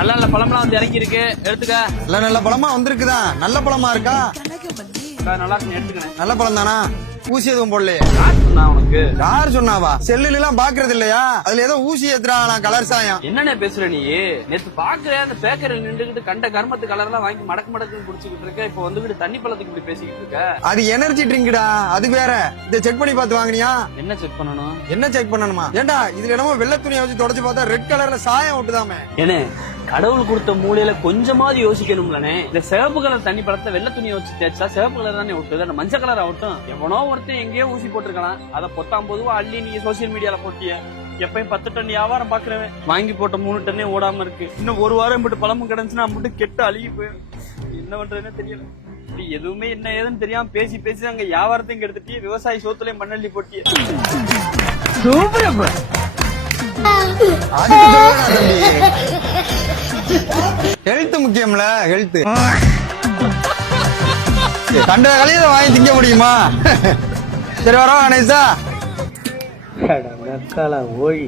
நல்ல நல்ல பழம்லாம் வந்து இறங்கி இருக்கு, எடுத்துக்க. நல்ல நல்ல பழமா வந்திருக்குதான். நல்ல பழமா இருக்கா? நல்லா இருக்கு, எடுத்துக்கணும். நல்ல பழம் தானா? ஊசி எதுவும் போடலையே? யார் சொன்னா உனக்கு? யார் சொன்னாவா? செல்லுல எல்லாம் பாக்குறது இல்லையா? அதுல ஏதோ ஊசி ஏத்துறாங்களா கலர் சாயம். என்னண்ணே பேசுற நீ? நேத்து பாக்குறேன் அந்த பேக்கரில் நின்றுகிட்டு கண்ட கர்மத்து கலர் எல்லாம் வாங்கி மடக்கு மடக்குன்னு குடிச்சுக்கிட்டு இருக்க. இப்ப வந்துகிட்டு தண்ணி பழத்துக்கு இப்படி பேசிக்கிட்டு இருக்க. அது எனர்ஜி ட்ரிங்க்டா, அது வேற. இதை செக் பண்ணி பார்த்து வாங்கினியா? என்ன செக் பண்ணணும்? என்ன செக் பண்ணணுமா? ஏண்டா இதுல என்னமோ வெள்ளை துணியை வச்சு தொடச்சு பார்த்தா ரெட் கலர்ல சாயம் விட்டுதாமே. ஏனே கடவுள் கொடுத்த மூலையில கொஞ்சமாவது யோசிக்கணும்லனே. இந்த சிவப்பு கலர் தண்ணி பழத்தை வெள்ளை துணியை வச்சு தேய்ச்சா சிவப்பு கலர் தானே விட்டுது, அந்த மஞ்சள் கலர் ஆகட்டும். எவனோ ஒருத்தன் எங்கேயோ ஊசி போட்டிருக்கலாம், அதை 19 அள்ளி நீங்க சோசியல் மீடியால போட்டிய. எப்பயும் 10 டன் வியாபாரம் பாக்குறவன் வாங்கி போட்ட 3 டன்னே ஓடாம இருக்கு. இன்னும் ஒரு வாரம் மட்டும் பழமும் கிடைச்சுன்னா மட்டும் கெட்டு அழுகி போயிடும். என்ன பண்றதுன்னு தெரியல. எதுவுமே என்ன ஏதுன்னு தெரியாம பேசி பேசி அங்க வியாபாரத்தையும் கெடுத்துட்டு விவசாயி சோத்துலயும் மண்ணள்ளி போட்டிய. Health முக்கியம்ல, health. கண்ட கலையை வாங்கி திங்க முடியுமா? சரி வரவா கணேசா. ஓய்